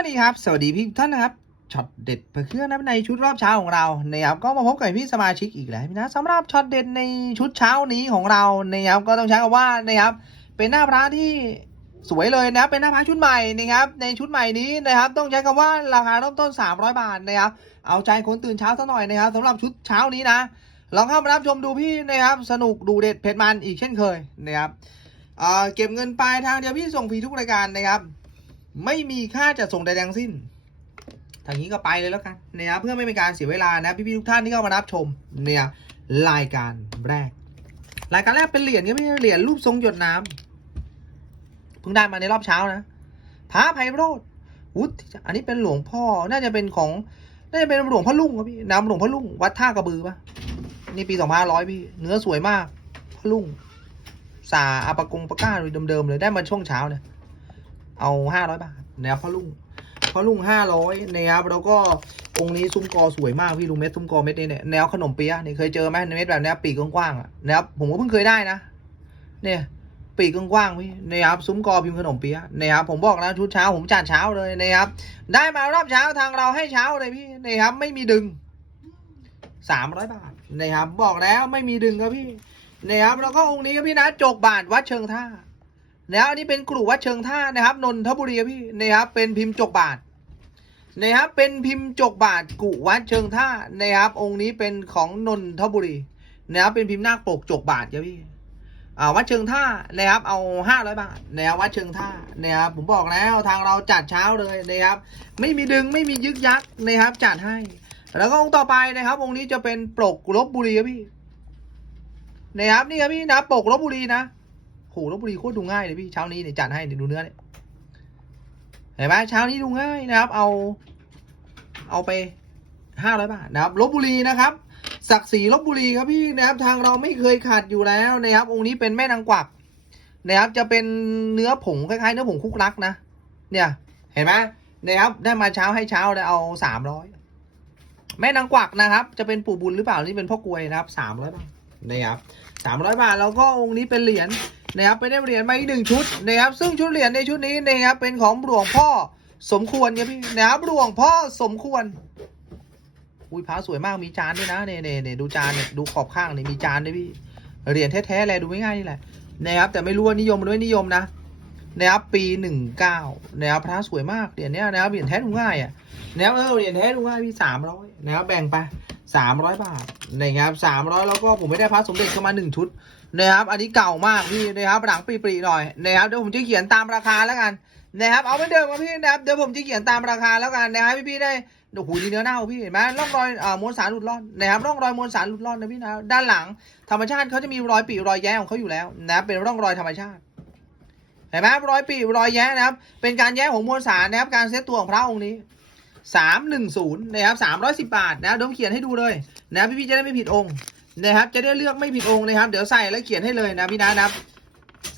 วัสดีครับ สวัสดีพี่ท่านนะครับช็อตเด็ดเพื่อเครื่องนะในชุดรอบเช้าของเรานะครับก็มาพบกับพี่สมาชิกอีกแล้วนะสำหรับช็อตเด็ดในชุดเช้านี้ของเรานะครับก็ต้องใช้คำว่านะครับเป็นหน้าพระที่สวยเลยนะครับเป็นหน้าพระชุดใหม่นะครับในชุดใหม่นี้นะครับต้องใช้คำว่าราคาเริ่มต้น 300 บาทนะครับเอาใจคนตื่นเช้าสักหน่อยนะครับสำหรับชุดเช้านี้นะลองเข้ามารับชมดูพี่นะครับสนุกดูเด็ดเผ็ดมันอีกเช่นเคยนะครับเเก็บเงินปลายทางเดียวพี่ส่งฟรีทุกรายการนะครับ ไม่มีค่าจัดส่งใดๆทั้งสิ้นทางนี้ก็ไปเลยแล้วกันเนะครับเพื่อไม่เป็นการเสียเวลานะพี่ๆทุกท่านที่เข้ามารับชมเนี่ยรายการแรก รายการแรกเป็นเหรียญก็ไม่ใช่เหรียญรูปทรงหยดน้ำเพิ่งได้มาในรอบเช้านะพระไพโรธวุฒิอันนี้เป็นหลวงพ่อน่าจะเป็นของน่าจะเป็นหลวงพ่อลุงครับพี่นำหลวงพ่อลุงวัดท่ากระบือปะนี่ปีสองพันร้อยพี่ เนื้อสวยมากพ่อลุงสาอาปากงปากก้าเดิมๆเลยได้มาช่วงเช้าเนี่ยเอาห้าร้อยบาท นะครับพ่อลุงพ่อลุงห้าร้อยนะครับแล้วก็องค์นี้ซุ้มกอสวยมากพี่ดูเม็ดซุ้มกอเม็ดนี้เนี่ยแนวขนมเปี๊ยะนี่เคยเจอไหมเม็ดแบบนี้ปีกกว้างๆอะนะครับผมก็เพิ่งเคยได้นะ เนี่ยปีกกว้างๆพี่นะครับซุ้มกอพิมพ์ขนมเปี๊ยะนะครับผมบอกนะชุดเช้าผมจัดเช้าเลยนะครับ ได้มารอบเช้าทางเราให้เช้าเลยพี่นะครับไม่มีดึงสามร้อยบาทนะครับบอกแล้วไม่มีดึงครับพี่นะครับแล้วก็องค์นี้ครับพี่นะจกบาทวัดเชิงท่า แล้วอันนี้เป็นกลุ่วัดเชิงท่านะครับนนทบุรีครับพี่นะครับเป็นพิมพ์จกบาทนะครับเป็นพิมพ์จกบาทกุวัดเชิงท่านะครับองค์นี้เป็นของนนทบุรีนะครับเป็นพิมพ์นาคปกจกบาทครับพี่อ่าวัดเชิงท่านะครับเอาห้าร้อยบาทนะครับวัดเชิงท่านะครับผมบอกแล้วทางเราจัดเช้าเลยนะครับ ไม่มีดึงไม่มียึกยักนะครับจัดให้ แล้วก็องค์ต่อไปนะครับ องค์นี้จะเป็นปกลบบุรีครับพี่นะครับนี่ครับพี่นะปกลบบุรีนะ โหลบบุรีโคตรดูง่ายเลยพี่เช้านี้เนี่ยจัดให้เนี่ยวดูเนื้อเนี่ยเห็นไหมเช้านี้ดูง่ายนะครับ เอา เอาไปห้าร้อยบาทนะครับลบบุรีนะครับศักดิ์ศรีลบบุรีครับพี่นะครับ ทางเราไม่เคยขาดอยู่แล้วนะครับ องค์นี้เป็นแม่นางกวักนะครับจะเป็นเนื้อผงคล้ายๆเนื้อผงคุกรักนะเนี่ย เห็นไหมนะครับได้มาเช้าให้เช้าเลยเอาสามร้อยแม่นางกวักนะครับ จะเป็นปู่บุญหรือเปล่านี่เป็นพ่อกลวยนะครับสามร้อยบาทนะครับสามร้อยบาทแล้วก็องค์นี้เป็นเหรียญ นะครับไปได้เหรียญมาอีกหนึ่งชุดนะครับซึ่งชุดเหรียญในชุดนี้นะครับเป็นของหลวงพ่อสมควรครับพี่นะครับหลวงพ่อสมควรอุ้ยพระสวยมากมีจานด้วยนะเนี่ยเนี่ยเนดูจานเนี่ยดูขอบข้างเนี่ยมีจานด้วยพี่เหรียญแท้ๆเลยดูง่ายนี่แหละนะครับแต่ไม่รู้ว่านิยมหรือไม่นิยมนะนะครับปีหนึ่งเก้านะครับพระสวยมากเหรียญเนี้ยนะครับเหรียญแท้ดูง่ายอะนะครับเออเหรียญแท้ดูง่ายพี่สามร้อยนะครับแบ่งไปสามร้อยบาทนะครับสามร้อยแล้วก็ผมไม่ได้พระสมเด็จเข้ามาหนึ่งชุด นะครับ อันนี้เก่ามากพี่นะครับหลังปรีๆหน่อยนะครับเดี๋ยวผมจะเขียนตามราคาแล้วกันนะครับเอาไปเดิมมาพี่นะครับเดี๋ยวผมจะเขียนตามราคาแล้วกันนะครับพี่ๆได้โอ้โหนี่เนื้อเน่าพี่เห็นไหมร่องรอยอ่ามวลสารหลุดร่อนนะครับร่องรอยมวลสารหลุดร่อนนะพี่นะด้านหลัง ธรรมชาติเขาจะมีรอยปีรอยแย้ของเขาอยู่แล้วนะครับเป็นร่องรอยธรรมชาติเห็นไหมรอยปีรอยแย้นะครับ เป็นการแย้ของมวลสารนะครับ การเซตตัวของพระองค์นี้สามหนึ่งศูนย์นะครับสามร้อยสิบบาทนะเดี๋ยวผมเขียนให้ดูเลยนะพี่ๆจะได้ไม่ผิดองค์ นะครับ จะได้เลือกไม่ผิดองค์นะครับ เดี๋ยวใส่แล้วเขียนให้เลยนะพี่นะนับ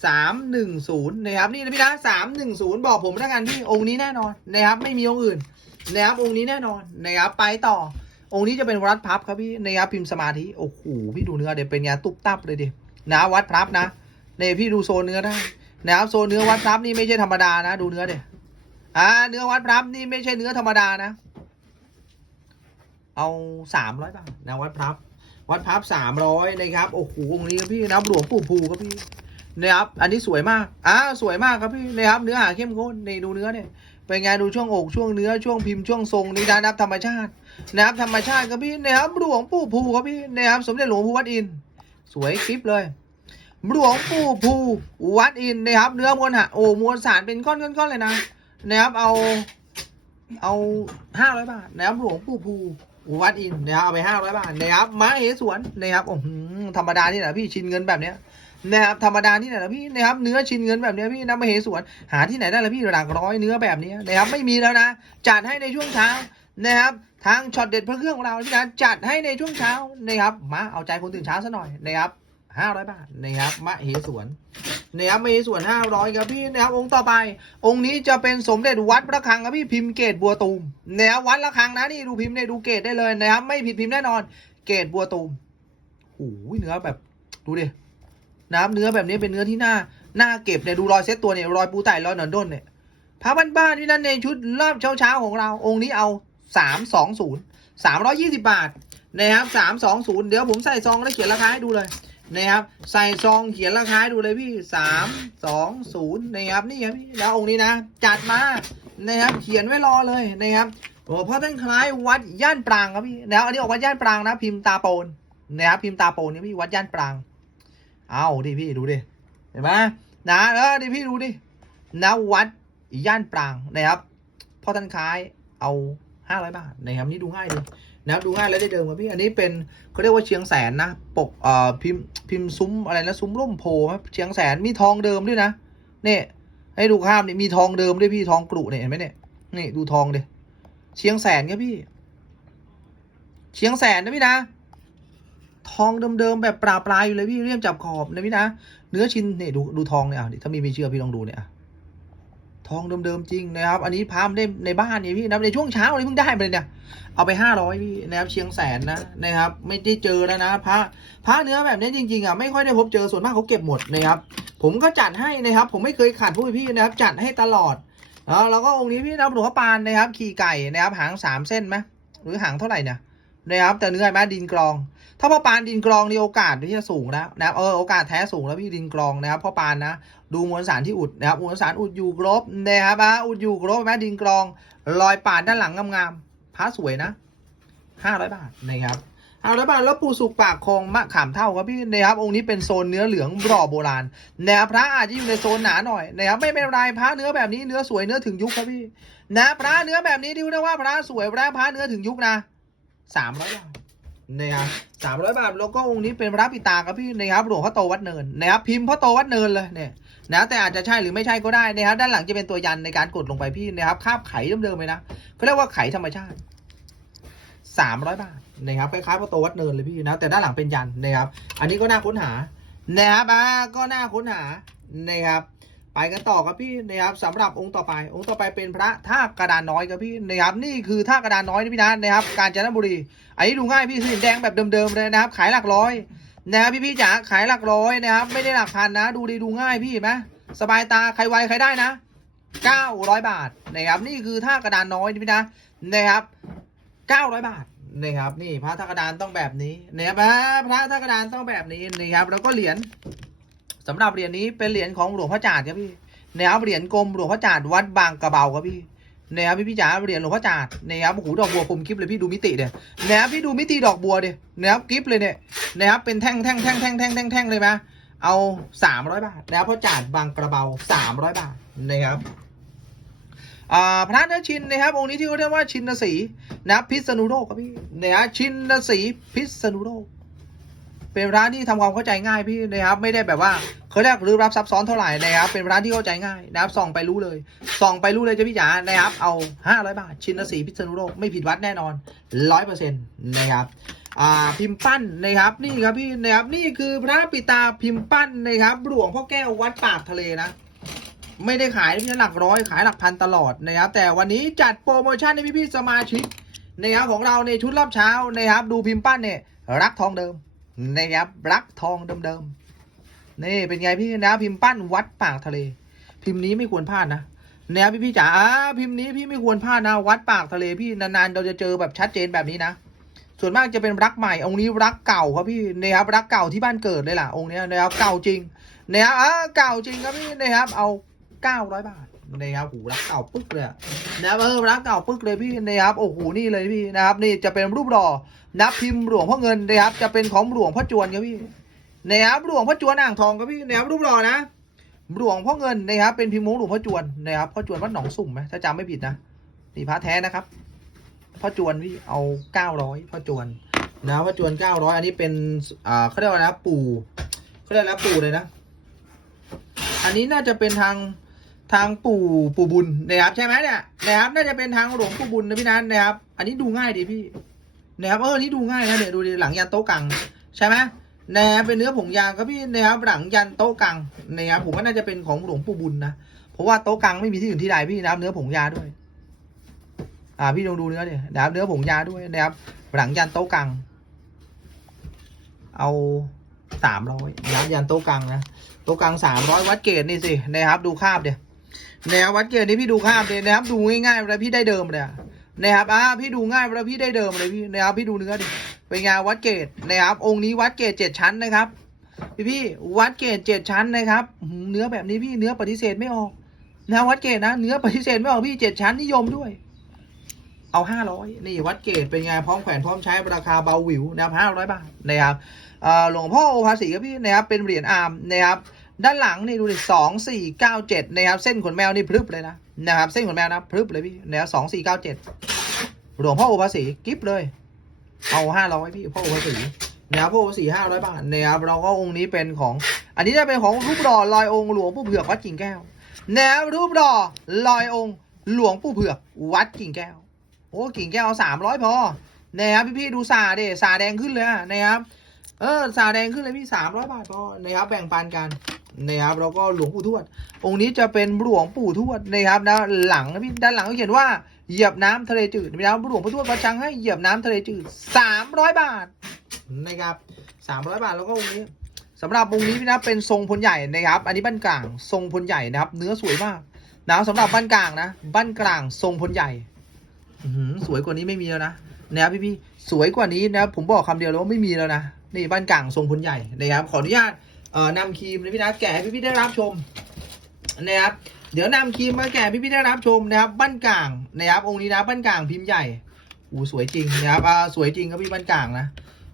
สามหนึ่งศูนย์นะครับนี่นะพี่นะสามหนึ่งศูนย์บอกผมแล้วกันพี่องค์นี้แน่นอนนะครับ ไม่มีองค์อื่นนะครับองค์นี้แน่นอนนะครับไปต่อ องค์นี้จะเป็นวัดพับครับพี่นะครับพิมพ์สมาธิโอ้โหพี่ดูเนื้อเดี๋ยวเป็นไงตุบตับเลยดินะวัดพับนะเนี่ยพี่ดูโซนเนื้อได้นะครับโซนเนื้อวัดพับนี่ไม่ใช่ธรรมดานะดูเนื้อเดี๋ยอ่าเนื้อวัดพับนี่ไม่ใช่เนื้อธรรมดานะ เอาสามร้อยบาทนะวัดพับ วัดพับสามร้อยนะครับโอ้โหองค์นี้ครับพี่นะครับหลวงปู่ภูครับพี่นะครับอันนี้สวยมากอ่าสวยมากครับพี่นะครับเนื้อหาเข้มข้นนี่ดูเนื้อเนี่ยเป็นไงดูช่วงอกช่วงเนื้อช่วงพิมพ์ช่วงทรงนี่นะครับธรรมชาตินะครับธรรมชาติครับพี่นะครับหลวงปู่ภูครับพี่นะครับสมเด็จหลวงปู่วัดอิน สวยคลิปเลยหลวงปู่ภูวัดอินนะครับ เนื้อมวลหะโอ้มวลสารเป็นก้อนๆๆเลยนะนะครับเอาเอาห้าร้อยบาทนะครับหลวงปู่ภู วัดอินนะครับเอาไปห้าร้อยบาทนะครับม้าเหสวนนะครับโอ้โหธรรมดานี่แหละพี่ชินเงินแบบเนี้ยนะครับธรรมดานี่แหละพี่นะครับเนื้อชินเงินแบบนี้พี่น้ำมเหสวน หาที่ไหนได้ละพี่หลักร้อยเนื้อแบบนี้นะครับไม่มีแล้วนะจัดให้ในช่วงเช้านะครับทางช็อตเด็ดพระเครื่องของเราที่นะจัดให้ในช่วงเช้านะครับมาเอาใจคนตื่นเช้าซะหน่อยนะครับ ห้าร้อยบาทนะครับมะเหสวนนะครับมะเหสวนห้าร้อยครับพี่นะครับองค์ต่อไป องค์นี้จะเป็นสมเด็จวัดพระฆังครับพี่พิมพ์เกตบัวตูมนะครับวัดระฆังนะนี่ดูพิมพ์เนี่ยดูเกตได้เลยนะครับ ไม่ผิดพิมพ์แน่นอน เกตบัวตูมโอ้ยเนื้อแบบดูดินะครับเนื้อแบบนี้เป็นเนื้อที่น่าน่าเก็บเนี่ยดูรอยเซ็ตตัวเนี่ยรอยปูไต่รอยหนอนด้นเนี่ยพระบ้านๆพี่นัทในชุดรอบเช้าๆของเรา องค์นี้เอาสามสองศูนย์สามร้อยี่สิบบาทนะครับสามสองศูนย์เดี๋ยวผมใส่ซองแล้วเขียนราคาให้ดูเลย นะครับใส่ซองเขียนราคาดูเลยพี่สามสองศูนย์นะครับนี่ครับพี่แล้วองค์นี้นะ จัดมานะครับเขียนไว้รอเลยนะครับโอ้พ่อท่านคล้ายวัดย่านปรางครับพี่แล้วอันนี้ออกวัดย่านปรางนะ พิมพ์ตาโปนนะครับพิมพ์ตาโปนนี่พี่วัดย่านปราง เอาดิพี่ดูดิเห็นไหมนะเออดิพี่ดูดินะวัดย่านปรางนะครับพ่อท่านคล้ายเอาห้าร้อยบาทนะครับนี่ดูง่ายดี นะดูง่ายแล้วได้เดิมครับพี่ อันนี้เป็นเขาเรียกว่าเชียงแสนนะ ปกเอ่อพิมพ์พิมพ์ซุ้มอะไรนะซุ้มร่มโพครับเชียงแสนมีทองเดิมด้วยนะเนี่ยให้ดูภาพนี่มีทองเดิมด้วยพี่ทองกรุเนี่ยเห็นไหมเนี่ยนี่ดูทองเดเชียงแสนครับพี่ เชียงแสนนะพี่นะ ทองเดิมๆแบบปลาปลายอยู่เลยพี่เรียมจับขอบนะพี่นะเนื้อชิ้นเนี่ยดูดูทองเนี่ยอะถ้ามีไม่เชื่อพี่ลองดูเนี่ยอะ ทองเดิมๆจริงนะครับ อันนี้พามได้ในบ้านเนี่ยพี่นะในช่วงเช้านี่เพิ่งได้มาเลยเนี่ย เอาไปห้าร้อยพี่นะครับเชียงแสนนะนะครับ ไม่ได้เจอแล้วนะพระพระเนื้อแบบนี้จริงๆอะไม่ค่อยได้พบเจอส่วนมากเขาเก็บหมดนะครับ ผมก็จัดให้นะครับ ผมไม่เคยขาดพวกพี่นะครับ จัดให้ตลอดแล้วแล้วก็องค์นี้พี่นะหลวงพ่อปานนะครับ ขี่ไก่นะครับหางสามเส้นไหมหรือหางเท่าไหร่เนี่ยนะครับแต่เนื้อไหมดินกรอง ถ้าพ่อปานดินกรองนี่โอกาสที่จะสูงแล้วนะครับเออโอกาสแท้สูงแล้วพี่ดินกรองนะครับพ่อปานนะดูมวลสารที่อุดนะครับมวลสารอุดอยู่ครบนะครับอะอุดอยู่ครบแม้ดินกรองรอยปาดด้านหลังงามๆพระสวยนะห้าร้อยบาทนะครับห้าร้อยบาทแล้วปูสุกปากคองมะขามเท่าครับพี่นะครับองค์นี้เป็นโซนเนื้อเหลืองหล่อโบราณนะครับพระอาจจะอยู่ในโซนหนาหน่อยนะครับไม่เป็นไรพระเนื้อแบบนี้เนื้อสวยเนื้อถึงยุคครับพี่นะพระเนื้อแบบนี้ดูได้ว่าพระสวยพระพระเนื้อถึงยุคนะสามร้อยบาท นะครับสามร้อยบาทแล้วก็องค์นี้เป็นพระปิตาครับพี่นะครับหลวงพ่อโตวัดเนินนะครับพิมพ์พ่อโตวัดเนินเลยเนี่ยนะแต่อาจจะใช่หรือไม่ใช่ก็ได้นะครับด้านหลังจะเป็นตัวยันในการกดลงไปพี่นะครับคาบไข่เดิมๆเลยนะเขาเรียกว่าไข่ธรรมชาติสามร้อยบาทนะครับคล้ายๆพ่อโตวัดเนินเลยพี่นะแต่ด้านหลังเป็นยันนะครับ อันนี้ก็น่าค้นหานะครับอ่าก็น่าค้นหานะครับ ไปกันต่อครับพี่นะครับสำหรับองค์ต่อไป องค์ต่อไปเป็นพระท่ากระดานน้อยครับพี่นะครับนี่คือท่ากระดานน้อยนะพี่นะนะครับ กาญจนบุรี อันนี้ดูง่ายพี่สีแดงแบบเดิมๆเลยนะครับ ขายหลักร้อยนะครับพี่พี่ๆจ๋าขายหลักร้อยนะครับ ไม่ได้หลักพันนะ ดูดีดูง่ายพี่เห็นไหมสบายตาใครไวใครได้นะเก้าร้อยบาทนะครับนี่คือท่ากระดานน้อยนะพี่นะนะครับเก้าร้อยบาทนะครับนี่พระท่ากระดานต้องแบบนี้นะครับพระท่ากระดานต้องแบบนี้นะครับแล้วก็เหรียญ สำหรับเหรียญนี้เป็นเหรียญของหลวงพ่อจาดครับพี่นะครับเหรียญกลมหลวงพ่อจาดวัดบางกระเบาครับพี่นะครับพี่พี่จ๋าเหรียญหลวงพ่อจาดนะครับโอ้โหดอกบัวผมคลิปเลยพี่ดูมิติเดียนะครับพี่ดูมิติดอกบัวเดียนะครับคลิปเลยเนี่ยนะครับเป็นแท่งแท่งแท่งแท่งแท่งแท่งแท่งเลยไหมเอาสามร้อยบาทนะครับพ่อจาดบางกระเบาสามร้อยบาทนะครับพระเนื้อชินนะครับองค์นี้ที่เขาเรียกว่าชินสีนะพิษณุโลกครับพี่นะชินสีพิษณุโลก เป็นร้านที่ทำความเข้าใจง่ายพี่นะครับ ไม่ได้แบบว่าเขาเรียกหรือรับซับซ้อนเท่าไหร่นะครับ เป็นร้านที่เข้าใจง่ายนะครับส่องไปรู้เลยส่องไปรู้เลยจะพี่จ๋านะครับ เอาห้าร้อยบาทชิ้นละสีพิษณุโลกไม่ผิดวัดแน่นอนร้อยเปอร์เซ็นต์นะครับอ่าพิมพ์ปั้นนะครับนี่ครับพี่นะครับนี่คือพระปิตาพิมพ์ปั้นนะครับหลวงพ่อแก้ววัดปากทะเลนะไม่ได้ขายที่หลักร้อยขายหลักพันตลอดนะครับ แต่วันนี้จัดโปรโมชั่นให้พี่ๆสมาชิกนะครับของเราในชุดรอบเช้านะครับ ดูพิมพ์ปั้นเนี่ยรักทองเดิม นะครับรักทองเดิมๆนี่เป็นไงพี่นะพิมพ์ปั้นวัดปากทะเล พิมพ์นี้ไม่ควรพลาดนะนะพี่พี่จ๋าพิมพ์นี้พี่ไม่ควรพลาดนะวัดปากทะเลพี่นานๆเราจะเจอแบบชัดเจนแบบนี้นะส่วนมากจะเป็นรักใหม่องค์นี้รักเก่าครับพี่นะครับรักเก่าที่บ้านเกิดเลยล่ะองค์นี้ยนะครับเก่าจริงนะครับอ่าเก่าจริงครับพี่นะครับเอาเก้าร้อยบาทนะครับโหรักเก่าปึ๊กเลยอะนะครับเออรักเก่าปึ๊กเลยพี่นะครับโอ้โหนี่เลยพี่นะครับนี่จะเป็นรูปหล่อ นับพิมพ์หลวงพ่อเงินนะครับ จะเป็นของหลวงพ่อจวนครับพี่นะครับหลวงพ่อจวนอ่างทองครับพี่นะครับรูปหล่อนะหลวงพ่อเงินนะครับเป็นพิมพ์ของหลวงพ่อจวนนะครับพ่อจวนวัดหนองสุ่มไหมถ้าจำไม่ผิดนะนี่พระแท้นะครับพ่อจวนพี่เอาเก้าร้อยพ่อจวนนะพ่อจวนเก้าร้อยอันนี้เป็นอ่าเขาเรียกว่านะปู่เขาเรียกนะปู่เลยนะ อันนี้น่าจะเป็นทางทางปู่ปู่บุญนะครับใช่ไหมเนี่ยนะครับน่าจะเป็นทางหลวงปู่บุญนะพี่นันนะครับ อันนี้ดูง่ายดีพี่ นะครับเออนี่ดูง่ายนะเนี่ยดูดิหลังยันโต๊ะกลางใช่ไหมนะครับเป็นเนื้อผงยางครับพี่นะครับหลังยันโต๊ะกลางนะครับผมว่าน่าจะเป็นของหลวงปู่บุญนะเพราะว่าโต๊ะกลางไม่มีที่อื่นที่ใดพี่นะครับเนื้อผงยาด้วย อ่าพี่ลองดูเนื้อดินะครับเนื้อผงยาด้วยนะครับหลังยันโต๊ะกลางเอาสามร้อยนะครับยันโต๊ะกลางนะโต๊ะกลางสามร้อยวัดเกรดนี่สินะครับดูคาบเดียแนววัดเกณฑ์นี่พี่ดูข้ามเลยนะครับดูง่ายๆเลาพี่ได้เดิมเลยอะ นะครับอ่าพี่ดูง่ายเวลาพี่ได้เดิมเลยพี่นะครับพี่ดูเนื้อดิเป็นไงวัดเกณฑ์นะครับ องค์นี้วัดเกณฑ์เจ็ดชั้นนะครับ พี่พี่วัดเกณฑ์เจ็ดชั้นนะครับเนื้อแบบนี้พี่เนื้อปฏิเสธไม่ออกนะวัดเกณฑ์นะเนื้อปฏิเสธไม่ออกพี่เจ็ดชั้นนิยมด้วย เอาห้าร้อยนี่วัดเกตเป็นไงพร้อมแขวนพร้อมใช้ราคาเบาหวิวนะครับห้าร้อยบาทนะครับหลวงพ่อโอภาสีครับพี่นะครับเป็นเหรียญอาร์มนะครับ ด้านหลังนี่ดูดิสองสี่เก้าเจ็ดนะครับเส้นขนแมวนี่พรึบเลยนะนะครับเส้นขนแมวนะพรึบเลยพี่นะครับสองสี่เก้าเจ็ดหลวงพ่อโอภาสีกิฟเลย เอาห้าร้อยพี่พ่ออภาสีนะครับพ่ออภาสีห้าร้อยบาทนะครับเราก็องค์นี้เป็นของ อันนี้จะเป็นของรูปหล่อลอยองค์หลวงปู่เผือกวัดกิ่งแก้วแนวรูปหล่อลอยองค์หลวงปู่เผือกวัดกิ่งแก้วโอ้กิ่งแก้วสามร้อยพอนะครับพี่ๆดูสาเดสาแดงขึ้นเลยนะครับเออสาแดงขึ้นเลยพี่สามร้อยบาทพอนะครับแบ่งปันกัน นะครับแล้วก็หลวงปู่ทวด องค์นี้จะเป็นหลวงปู่ทวดนะครับนะหลังนะพี่ด้านหลังเขียนว่าเหยียบน้ำทะเลจืดนะครับหลวงปู่ทวดประจังให้เหยียบน้ำทะเลจืดสามร้อยบาทนะครับสามร้อยบาทแล้วก็องค์นี้สำหรับองค์นี้นะเป็นทรงพลใหญ่นะครับ อันนี้บ้านกลางทรงพลใหญ่นะครับ เนื้อสวยมากนะสำหรับบ้านกลางนะบ้านกลางทรงพลใหญ่สวยกว่านี้ไม่มีแล้วนะนะครับพี่พี่ๆสวยกว่านี้นะครับผมบอกคำเดียวแล้วว่าไม่มีแล้วนะนี่บ้านกลางทรงพลใหญ่นะครับขออนุญาต นำครีมนะพี่นะแกะพี่พี่ได้รับชมนะครับเดี๋ยวนำครีมมาแกะพี่พี่ได้รับชมนะครับบ้านกลางนะครับองค์นี้นะบ้านกลางพิมพ์ใหญ่อู้สวยจริงนะครับอ่าสวยจริงครับพี่บ้านกลางนะ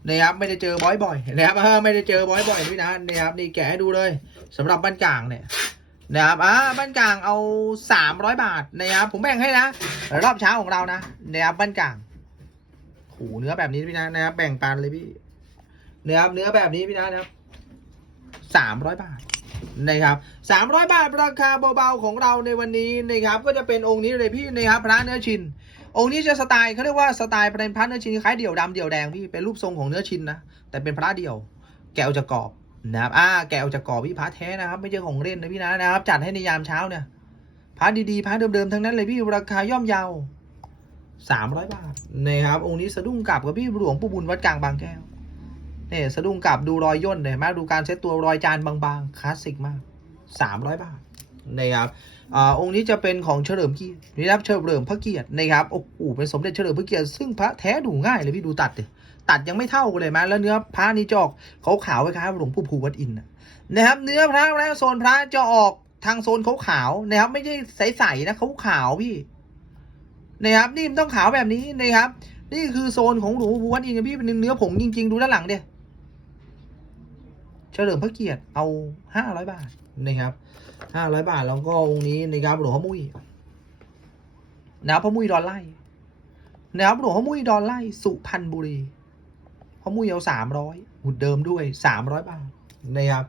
นะครับไม่ได้เจอบ่อยๆนะครับเออไม่ได้เจอบ่อยๆพี่นะนะครับนี่แกะให้ดูเลยสำหรับบ้านกลางเนี่ยนะครับอ่าบ้านกลางเอาสามร้อยบาทนะครับผมแบ่งให้นะรอบเช้าของเรานะนะครับบ้านกลางโหเนื้อแบบนี้พี่นะนะครับแบ่งปันเลยพี่นะครับเนื้อแบบนี้พี่นะนะครับ สามร้อยบาทนะครับสามร้อยบาทราคาเบาๆของเราในวันนี้นะครับก็จะเป็นองค์นี้เลยพี่นะครับพระเนื้อชิน องค์นี้จะสไตล์เขาเรียกว่าสไตล์เป็นพระเนื้อชินคล้ายเดี่ยวดำเดี่ยวแดงพี่เป็นรูปทรงของเนื้อชินนะแต่เป็นพระเดี่ยว แกะจากรอบนะครับอ่าแกะจากรอบพี่พระแท้นะครับไม่ใช่ของเล่นนะพี่นะนะครับจัดให้ในยามเช้าเนี่ยพร์ทดีๆพร์ทเดิมๆทั้งนั้นเลยพี่ราคาย่อมเยาสามร้อยบาทนะครับองค์นี้สะดุ้งกลับกับพี่หลวงปู่บุญวัดกลางบางแก้ว เนี่ยสะดุ้งกลับดูรอยย่นเลยมาดูการเซตตัวรอยจานบางๆคลาสสิกมากสามร้อยบาทนะครับอ่าองค์นี้จะเป็นของเฉลิมเกียรตินี่นะครับเฉลิมพระเกียรตินะครับโอ้โหเป็นสมเด็จเฉลิมพระเกียรติซึ่งพระแท้ดูง่ายเลยพี่ดูตัดดิตัดยังไม่เท่ากันเลยมั้ยแล้วเนื้อพระนี่จออกขาขาวๆคล้ายๆหลวงปู่ภูวัดอินนะนะครับ เนื้อพระและโซนพระจะออกทางโซนเขาขาวนะครับไม่ใช่ใสๆนะเขาขาวพี่นะครับนี่มันต้องขาวแบบนี้นะครับ นี่คือโซนของหลวงปู่วัดอินทร์พี่เป็นเนื้อผงจริง ๆ ดูด้านหลังเดีย เฉลิมพระเกียรติเอาห้าร้อยบาทนะครับห้าร้อยบาทแล้วก็องค์นี้นะครับหลวงพ่อมุ้ยนะครับพ่อมุ้ยดอนไล่นะครับหลวงพ่อมุ้ยดอนไล่สุพรรณบุรีพ่อมุ้ยเอาสามร้อยหุ่นเดิมด้วยสามร้อยบาทนะครับ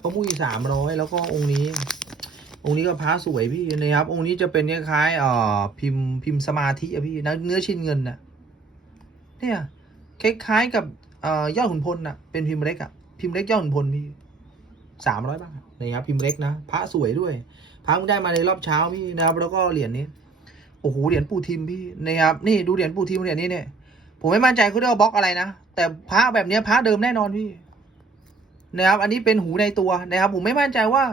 พ่อมุ้ยสามร้อยแล้วก็องค์นี้ องค์นี้ก็พระสวยพี่นะครับ องค์นี้จะเป็นคล้ายๆเอ่อพิมพ์พิมพ์สมาธิอะพี่นะเนื้อชิ้นเงินน่ะเนี่ยคล้ายๆกับอ่อยอดขุนพลน่ะ เป็นพิมพ์เล็กอะ พิมพ์เล็กยอดขุนพลพี่สามร้อยบาทนะครับพิมพ์เล็กนะพระสวยด้วยพระเพิ่งได้มาในรอบเช้าพี่นะครับแล้วก็เหรียญนี้โอ้โหเหรียญปู่ทิมพี่นะครับนี่ดูเหรียญปู่ทิมเหรียญนี้เนี่ยผมไม่มั่นใจเขาเรียกว่าบล็อกอะไรนะแต่พระแบบนี้พระเดิมแน่นอนพี่นะครับอันนี้เป็นหูในตัวนะครับผมไม่มั่นใจว่า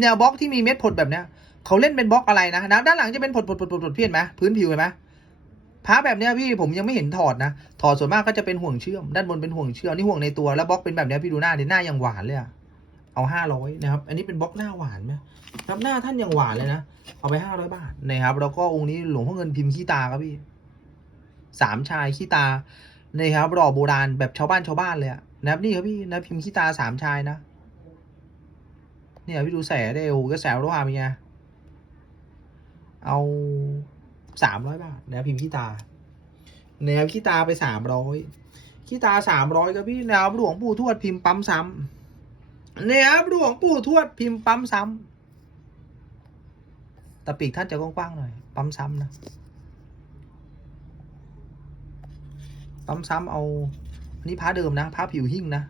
แนวบล็อกที่มีเม็ดผดแบบเนี้ยเขาเล่นเป็นบล็อกอะไรนะนะด้านหลังจะเป็นผดผดผดผดผดพี่เห็นไหมพื้นผิวเห็นไหม พระแบบเนี้ยพี่ผมยังไม่เห็นถอดนะ ถอดส่วนมากก็จะเป็นห่วงเชื่อม ด้านบนเป็นห่วงเชื่อมนี่ห่วงในตัวแล้วบล็อกเป็นแบบเนี้ยพี่ดูหน้าดิหน้ายังหวานเลยอะเอาห้าร้อยนะครับ อันนี้เป็นบล็อกหน้าหวานไหมครับหน้าท่านยังหวานเลยนะเอาไปห้าร้อยบาทนะครับแล้วก็องค์นี้หลวงพ่อเงินพิมพ์ขี้ตาครับพี่สามชายขี้ตานะครับรอโบราณแบบชาวบ้านชาวบ้านเลยอะนะครับนี่ครับพี่นะพิมพ์ขี้ตาสามชายนะเนี่ยพี่ดูแสได้โอ้ก็แสโลหะเป็นไงเอา สามร้อยบาทนะพิมพ์ขี้ตา แนวขี้ตาไปสามร้อยขี้ตาสามร้อยครับพี่แนวหลวงปู่ทวดพิมพ์ปั๊มซ้ำแนวหลวงปู่ทวดพิมพ์ปั๊มซ้ำแต่ปีกท่านจะกว้างๆหน่อย ปั๊มซ้ำนะปั๊มซ้ำเอาอันนี้พระเดิมนะพระผิวหิ่งนะ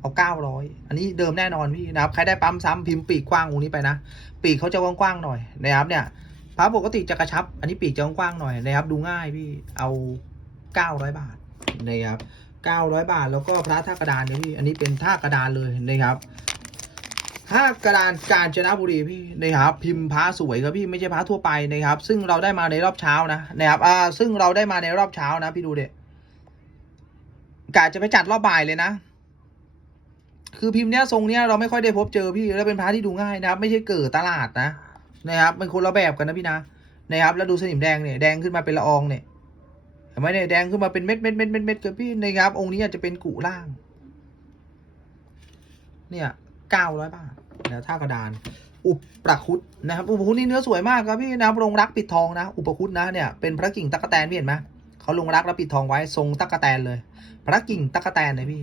เอาเก้าร้อยอันนี้เดิมแน่นอนพี่นะครับ ใครได้ปั๊มซ้ำพิมพ์ปีกกว้างองนี้ไปนะ ปีกเขาจะกว้างๆหน่อยนะครับเนี่ย พระปกติจะกระชับ อันนี้ปีกจะกว้างๆหน่อยนะครับ ดูง่ายพี่ เอาเก้าร้อยบาทนะครับเก้าร้อยบาท แล้วก็พระท่ากระดานเนี่ยพี่ อันนี้เป็นท่ากระดานเลยนะครับห้ากระดานกาญจนบุรีพี่นะครับ พิมพ์พระสวยครับพี่ไม่ใช่พระทั่วไปนะครับ ซึ่งเราได้มาในรอบเช้านะนะครับ อ่า ซึ่งเราได้มาในรอบเช้านะ พี่ดูเด็กาจะไปจัดรอบบ่ายเลยนะคือพิมพ์เนี้ยทรงเนี้ยเราไม่ค่อยได้พบเจอพี่แล้วเป็นพระที่ดูง่ายนะครับ ไม่ใช่เกิดตลาดนะ นะครับเป็นคนละแบบกันนะพี่นะนะครับแล้วดูสนิมแดงเนี่ยแดงขึ้นมาเป็นละอองเนี่ยเห็นไหมเนี่ยแดงขึ้นมาเป็นเม็ดเม็ดเม็ดเม็ดเม็ดเกิดพี่นะครับ องค์นี้อาจจะเป็นกุล่าง เนี่ยเก้าร้อยบาทนะท่ากระดาน อุปประคุตนะครับ อุปคุตนี่เนื้อสวยมากครับพี่นะลงรักปิดทองนะ อุปคุตนะเนี่ยเป็นพระกิ่งตะกแตนพี่เห็นไหมเขาลงรักแล้วปิดทองไว้ทรงตะกแตนเลย พระกิ่งตะกแตนเลยพี่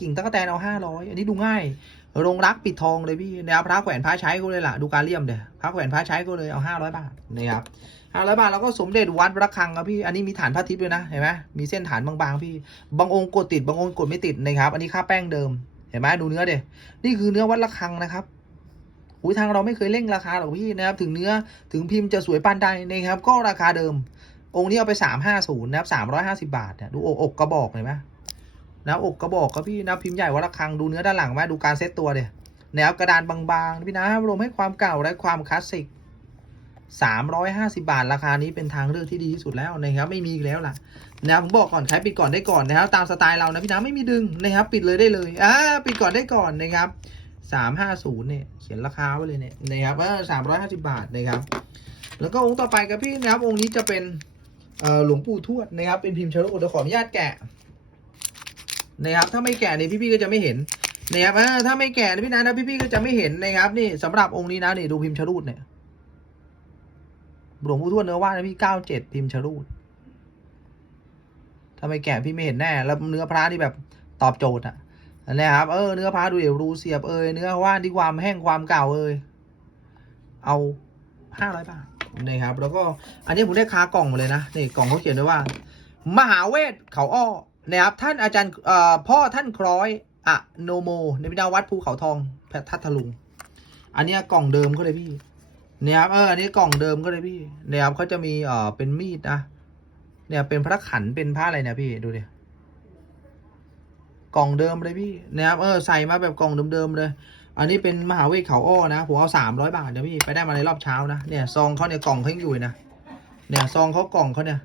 กิ่งตะกแตนเอาห้าร้อยอันนี้ดูง่าย ลงรักปิดทองเลยพี่นะครับพระแขวนพระใช้ก็เลยล่ะดูการเลี่ยมเดี๋ยพระแขวนพระใช้ก็เลยเอาห้าร้อยบาทนะครับห้าร้อยบาทแล้วก็สมเด็จวัดระฆังครับพี่อันนี้มีฐานพระทิพย์ด้วยนะเห็นไหมมีเส้นฐานบางๆพี่บางองค์กดติดบางองค์กดไม่ติดนะครับ อันนี้ค่าแป้งเดิมเห็นไหมดูเนื้อเด็นี่คือเนื้อวัดระฆังนะครับอุ้ยทางเราไม่เคยเร่งราคาหรอกพี่นะครับถึงเนื้อถึงพิมพ์จะสวยปานใดนะครับก็ราคาเดิม องค์นี้เอาไปสามห้าศูนย์นะครับสามร้อยห้าสิบาทเนี่ยดูอกอกกระบอกเห็นไหม นะอกกระบอกครับพี่นะพิมพ์ใหญ่วัดระฆังดูเนื้อด้านหลังไหมดูการเซตตัวเดี๋ยแนวกระดานบางๆพี่นะรวมให้ความเก่าและความคลาสสิกสามร้อยห้าสิบาท ราคานี้เป็นทางเลือกที่ดีที่สุดแล้วนะครับไม่มีอีกแล้วล่ะนะผมบอกก่อนใครปิดก่อนได้ก่อนนะครับตามสไตล์เรานะพี่น้ำไม่มีดึงนะครับปิดเลยได้เลยอ่าปิดก่อนได้ก่อนนะครับสามห้าศูนย์เนี่ยเขียนราคาไว้เลยเนี่ยนะครับว่าสามร้อยห้าสิบาทนะครับแล้วก็องค์ต่อไปครับพี่นะครับองค์นี้จะเป็นหลวงปู่ทวดนะครับเป็นพิมพ์ชะโลกเดี๋ยวขออนุญาตแกะ นะครับถ้าไม่แกะเนี่ยพี่ๆก็จะไม่เห็นนะครับเออถ้าไม่แกะนะพี่นะนะพี่ๆก็จะไม่เห็นนะครับนี่สำหรับองค์นี้นะนี่ดูพิมพ์ชะลูดเนี่ยหลวงปู่ทวดเนื้อว่านะพี่เก้าเจ็ดพิมพ์ชะลูดถ้าไม่แกะพี่ไม่เห็นแน่ แล้วเนื้อพระที่แบบตอบโจทย์อะนนี้ครับเออเนื้อพระดูเดี๋ยวรูเสียบเอยเนื้อว่านที่ความแห้งความเก่าเอยเอาห้าร้อยบาทนะครับ แล้วก็อันนี้ผมได้คากล่องมาเลยนะนี่กล่องเขาเขียนไว้ว่า มหาเวทเขาอ้อ นะครับ ท่านอาจารย์พ่อท่านคล้อยอะโนโมในพิดาวัดภูเขาทองแพททัทลุง อันเนี้ยกล่องเดิมก็เลยพี่เนี่ยครับเอออันนี้กล่องเดิมก็เลยพี่เนี่ยครับเขาจะมีเอ่อเป็นมีดนะเนี่ยเป็นพระขันเป็นพระอะไรเนี่ยพี่ดูดิกล่องเดิมเลยพี่นะครับเออใส่มาแบบกล่องเดิมๆเลย อันนี้เป็นมหาเวทเขาอ้อนะผมเอาสามร้อยบาทเนะพี่ไปได้มาในรอบเช้านะเนี่ยซองเขาเนี่ยกล่องเขาอยู่นะเนี่ยซองเขากล่องเขาเนี่ย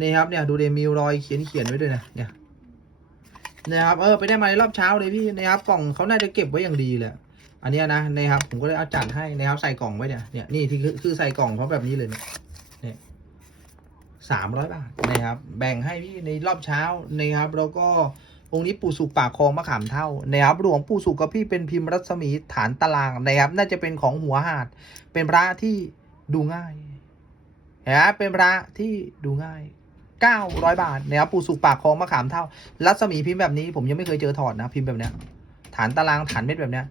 นี่ครับเนี่ยดูเดมีรอยเขียนเขียนไว้ด้วยนะเนี่ยนะครับเออไปได้มาในรอบเช้าเลยพี่นะครับกล่องเขาน่าจะเก็บไว้อย่างดีเลยอันนี้นะนะครับผมก็เลยเอาจัดให้นะครับใส่กล่องไว้เนี่ยเนี่ยนี่ที่คือใส่กล่องเขาแบบนี้เลยเนี่ยเนี่ยสามร้อยบาทนะครับ แบ่งให้พี่ในรอบเช้านะครับแล้วก็องค์นี้ปู่สุกปากคลองมะขามเท่านะครับหลวงปู่สุกกับพี่เป็นพิมพ์รัศมีฐานตารางนะครับ น่าจะเป็นของหัวหาด เป็นพระที่ดูง่ายนะเป็นพระที่ดูง่าย เก้าร้อยบาทนะครับปูสุกปากคลองมะขามเท่า รัศมีพิมพ์แบบนี้ผมยังไม่เคยเจอถอดนะพิมพ์แบบเนี้ยฐานตารางฐานเม็ดแบบเนี้ย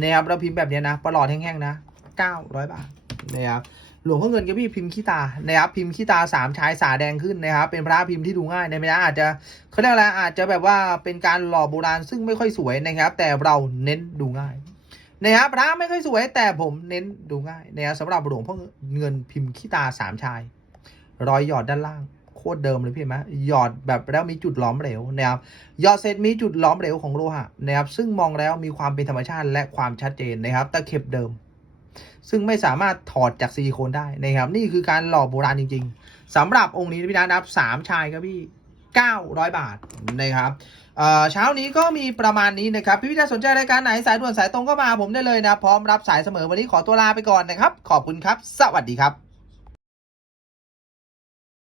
นะครับแล้วพิมพ์แบบเนี้ยนะประหลอดแห้งๆนะเก้าร้อยบาทนะครับหลวงพ่อเงินกับพี่พิมพ์ขี้ตานะครับพิมพ์ขี้ตาสามชายสาแดงขึ้นนะครับเป็นพระพิมพ์ที่ดูง่ายในไม่นะอาจจะเขาเรียกอะไรอาจจะแบบว่าเป็นการหล่อโบราณซึ่งไม่ค่อยสวยนะครับ แต่เราเน้นดูง่ายนะครับพระไม่ค่อยสวยแต่ผมเน้นดูง่ายนะครับสำหรับหลวงพ่อเงินพิมพ์ขี้ตาสามชาย รอยหยอดด้านล่าง ตรเดิมเลยพี่เห็นไหมหยอดแบบแล้วมีจุดหล้อมเหลวนะครับหยอดเสร็จมีจุดหล้อมเหลวของโลหะนะครับซึ่งมองแล้วมีความเป็นธรรมชาติและความชัดเจนนะครับตะเข็บเดิม ซึ่งไม่สามารถถอดจากซิลิโคนได้นะครับ นี่คือการหล่อโบราณจริง ๆสำหรับองค์นี้พี่นะนับสามชายครับพี่เก้าร้อยบาทนะครับเช้านี้ก็มีประมาณนี้นะครับ พี่พี่ถ้าสนใจรายการไหนสายด่วนสายตรงก็มาผมได้เลยนะ พร้อมรับสายเสมอวันนี้ขอตัวลาไปก่อนนะครับ ขอบคุณครับ สวัสดีครับ